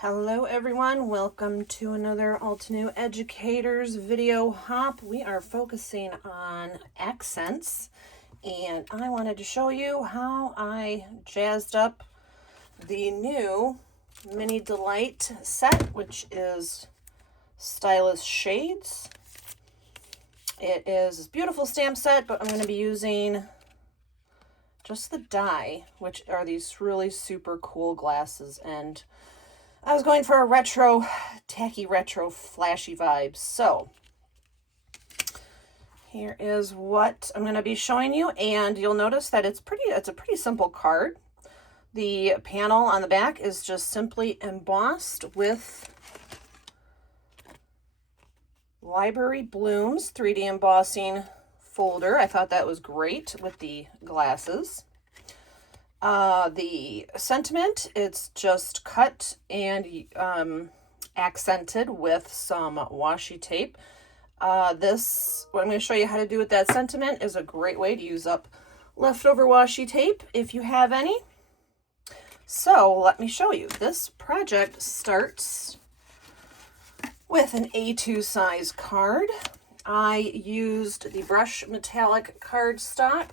Hello everyone, welcome to another Altenew Educators video hop. We are focusing on accents, and I wanted to show you how I jazzed up the new Mini Delight set, which is Stylish Shades. It is a beautiful stamp set, but I'm going to be using just the die, which are these really super cool glasses, and I was going for a retro, tacky retro, flashy vibes. So here is what I'm going to be showing you, and you'll notice that it's a pretty simple card. The panel on the back is just simply embossed with Library Blooms 3D embossing folder. I thought that was great with the glasses. The sentiment, it's just cut and accented with some washi tape. What I'm going to show you how to do with that sentiment is a great way to use up leftover washi tape if you have any. So let me show you. This project starts with an A2 size card. I used the brush metallic cardstock.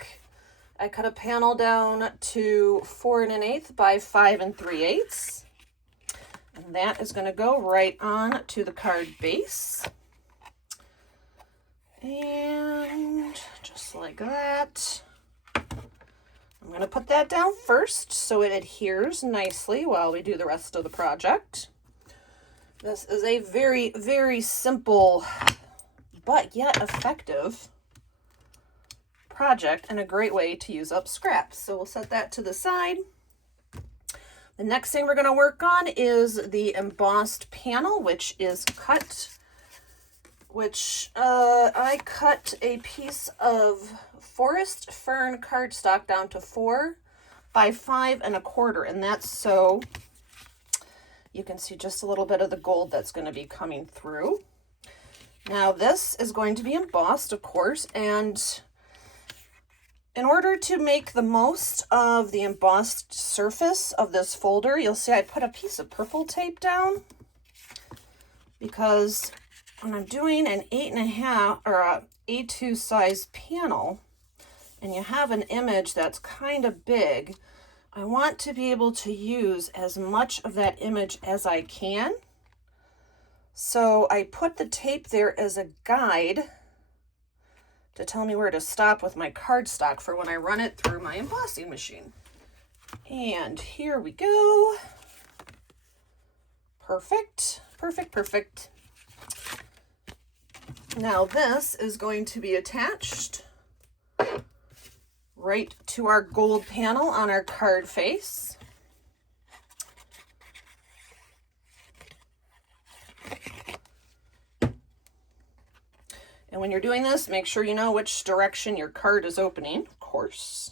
I cut a panel down to 4 1/8 by 5 3/8. And that is going to go right on to the card base. And just like that. I'm going to put that down first so it adheres nicely while we do the rest of the project. This is a very, very simple but yet effective project and a great way to use up scraps. So we'll set that to the side. The next thing we're going to work on is the embossed panel, which is cut, I cut a piece of forest fern cardstock down to 4 by 5 1/4, and that's so you can see just a little bit of the gold that's going to be coming through. Now this is going to be embossed, of course, and in order to make the most of the embossed surface of this folder, you'll see I put a piece of purple tape down, because when I'm doing an 8 1/2 or a A2 size panel and you have an image that's kind of big, I want to be able to use as much of that image as I can. So I put the tape there as a guide to tell me where to stop with my cardstock for when I run it through my embossing machine. And here we go. Perfect, perfect, perfect. Now this is going to be attached right to our gold panel on our card face. And when you're doing this, make sure you know which direction your card is opening, of course.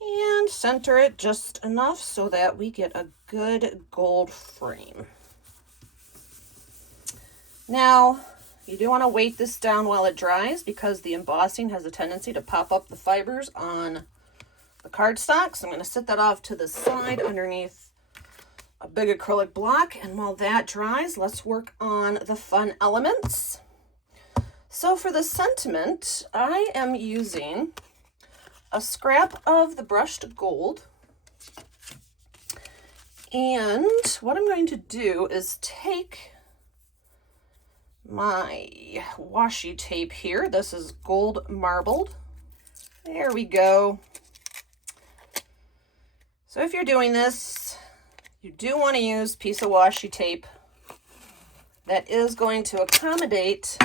And center it just enough so that we get a good gold frame. Now, you do want to weight this down while it dries, because the embossing has a tendency to pop up the fibers on the cardstock. So I'm going to set that off to the side underneath a big acrylic block. And while that dries, let's work on the fun elements. So for the sentiment, I am using a scrap of the brushed gold. And what I'm going to do is take my washi tape here. This is gold marbled. There we go. So if you're doing this, you do want to use a piece of washi tape that is going to accommodate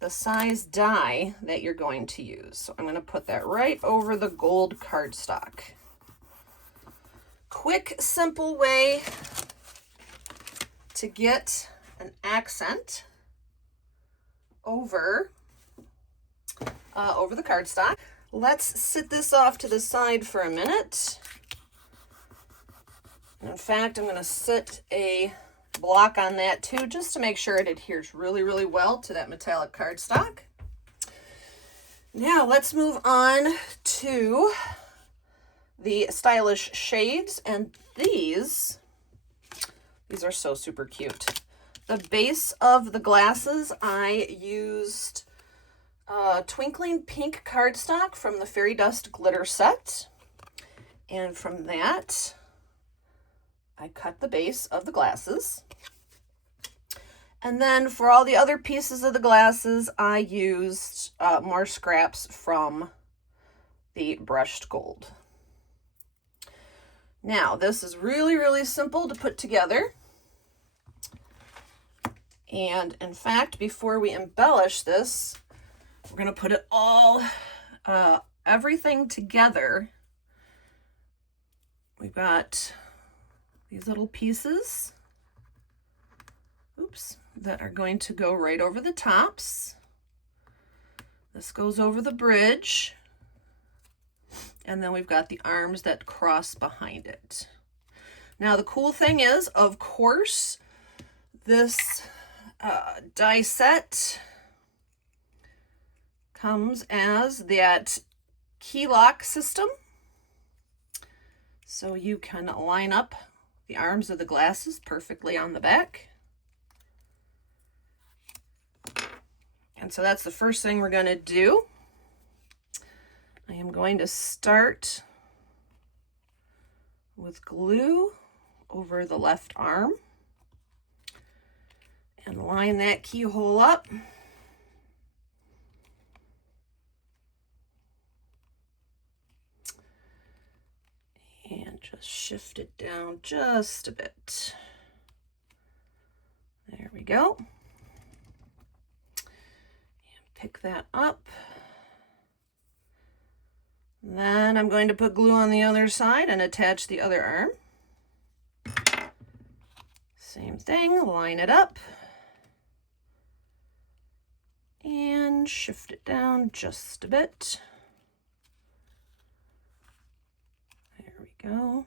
the size die that you're going to use. So I'm going to put that right over the gold cardstock. Quick, simple way to get an accent over the cardstock. Let's sit this off to the side for a minute. In fact, I'm going to sit a block on that too, just to make sure it adheres really, really well to that metallic cardstock. Now let's move on to the Stylish Shades, and these These are so super cute. The base of the glasses, I used Twinkling Pink cardstock from the Fairy Dust glitter set. And from that, I cut the base of the glasses. And then for all the other pieces of the glasses, I used more scraps from the brushed gold. Now, this is really, really simple to put together. And in fact, before we embellish this, we're going to put it all, everything together. We've got these little pieces, oops, that are going to go right over the tops. This goes over the bridge. And then we've got the arms that cross behind it. Now, the cool thing is, of course, this die set comes as that key lock system. So you can line up the arms of the glasses perfectly on the back. And so that's the first thing we're going to do. I am going to start with glue over the left arm and line that keyhole up. And just shift it down just a bit. There we go. And pick that up. Then I'm going to put glue on the other side and attach the other arm. Same thing, line it up. And shift it down just a bit. There we go.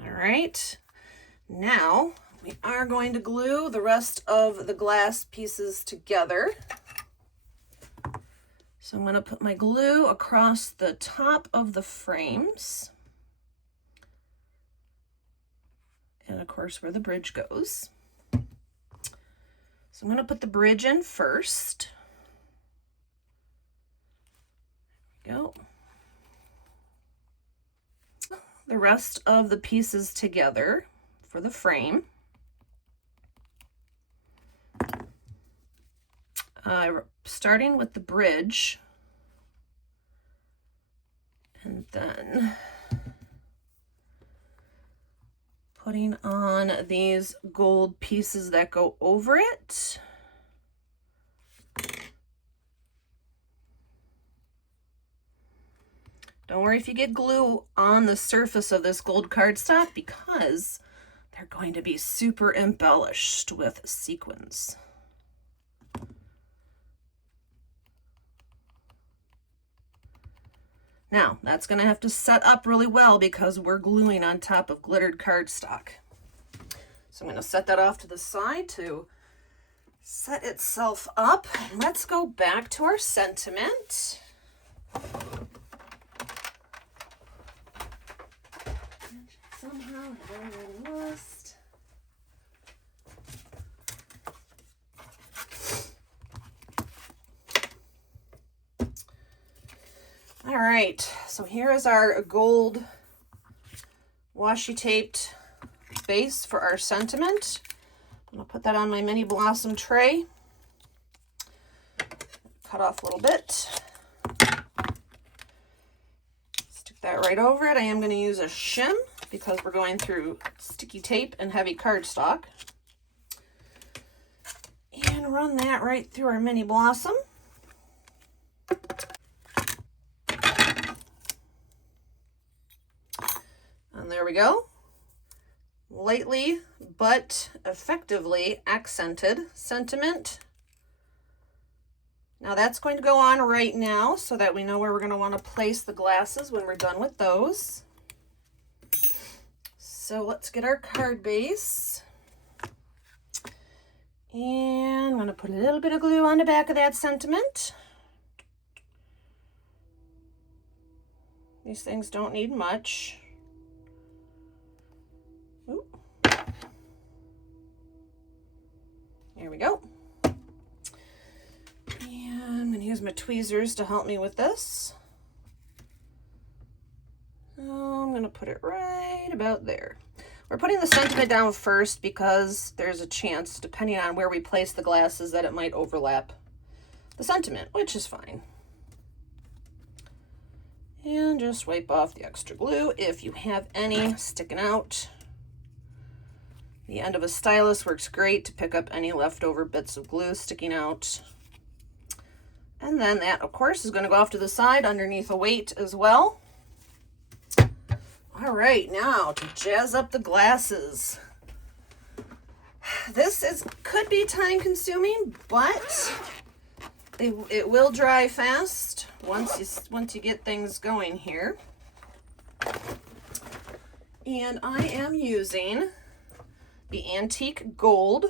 All right, now we are going to glue the rest of the glass pieces together. So I'm going to put my glue across the top of the frames. And of course where the bridge goes. So I'm going to put the bridge in first. There we go. The rest of the pieces together for the frame. Starting with the bridge, and then putting on these gold pieces that go over it. Don't worry if you get glue on the surface of this gold cardstock, because they're going to be super embellished with sequins. Now, that's going to have to set up really well because we're gluing on top of glittered cardstock. So I'm going to set that off to the side to set itself up. And let's go back to our sentiment. Somehow I got lost. All right, so here is our gold washi taped base for our sentiment. I'm gonna put that on my mini blossom tray. Cut off a little bit. Stick that right over it. I am gonna use a shim because we're going through sticky tape and heavy cardstock. And run that right through our mini blossom. And there we go. Lightly but effectively accented sentiment. Now that's going to go on right now so that we know where we're going to want to place the glasses when we're done with those. So let's get our card base. And I'm going to put a little bit of glue on the back of that sentiment. These things don't need much. Ooh. There we go. And I'm going to use my tweezers to help me with this. So I'm going to put it right about there. We're putting the sentiment down first because there's a chance, depending on where we place the glasses, that it might overlap the sentiment, which is fine. And just wipe off the extra glue if you have any sticking out. The end of a stylus works great to pick up any leftover bits of glue sticking out. And then that, of course, is going to go off to the side underneath a weight as well. All right, now to jazz up the glasses. This could be time consuming, but it will dry fast once you get things going here. And I am using the antique gold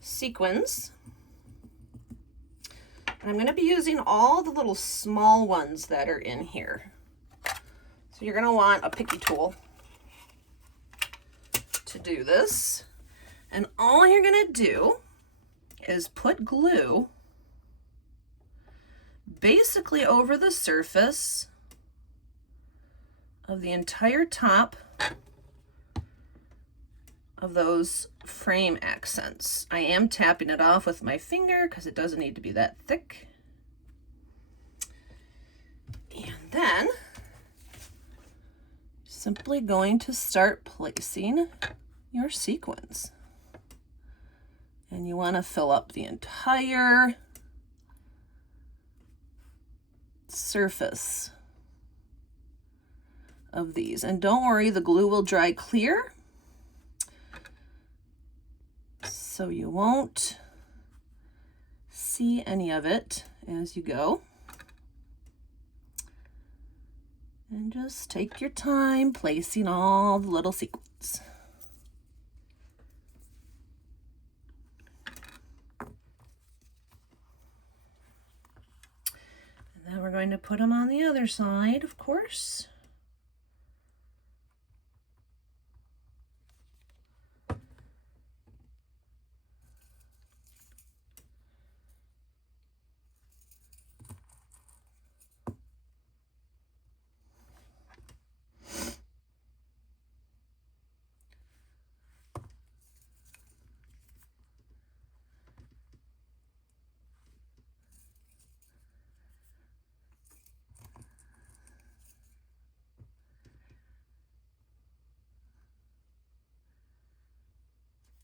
sequins. And I'm going to be using all the little small ones that are in here. So you're going to want a picky tool to do this. And all you're going to do is put glue basically over the surface of the entire top of those frame accents. I am tapping it off with my finger because it doesn't need to be that thick. And then simply going to start placing your sequins. And you want to fill up the entire surface of these. And don't worry, the glue will dry clear, so you won't see any of it as you go. And just take your time placing all the little sequins. And then we're going to put them on the other side, of course.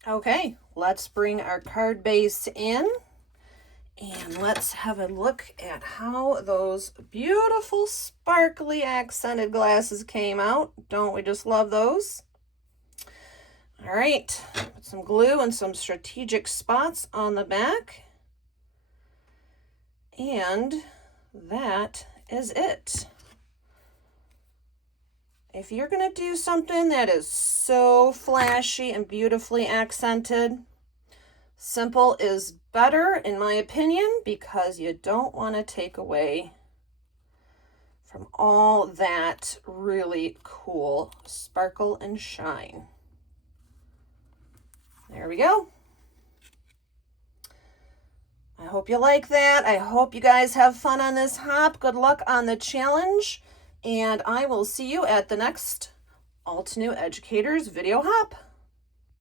Okay, let's bring our card base in and let's have a look at how those beautiful sparkly accented glasses came out. Don't we just love those? All right, put some glue and some strategic spots on the back. And that is it. If you're going to do something that is so flashy and beautifully accented, simple is better, in my opinion, because you don't want to take away from all that really cool sparkle and shine. There we go. I hope you like that. I hope you guys have fun on this hop. Good luck on the challenge. And I will see you at the next Altenew Educators video hop.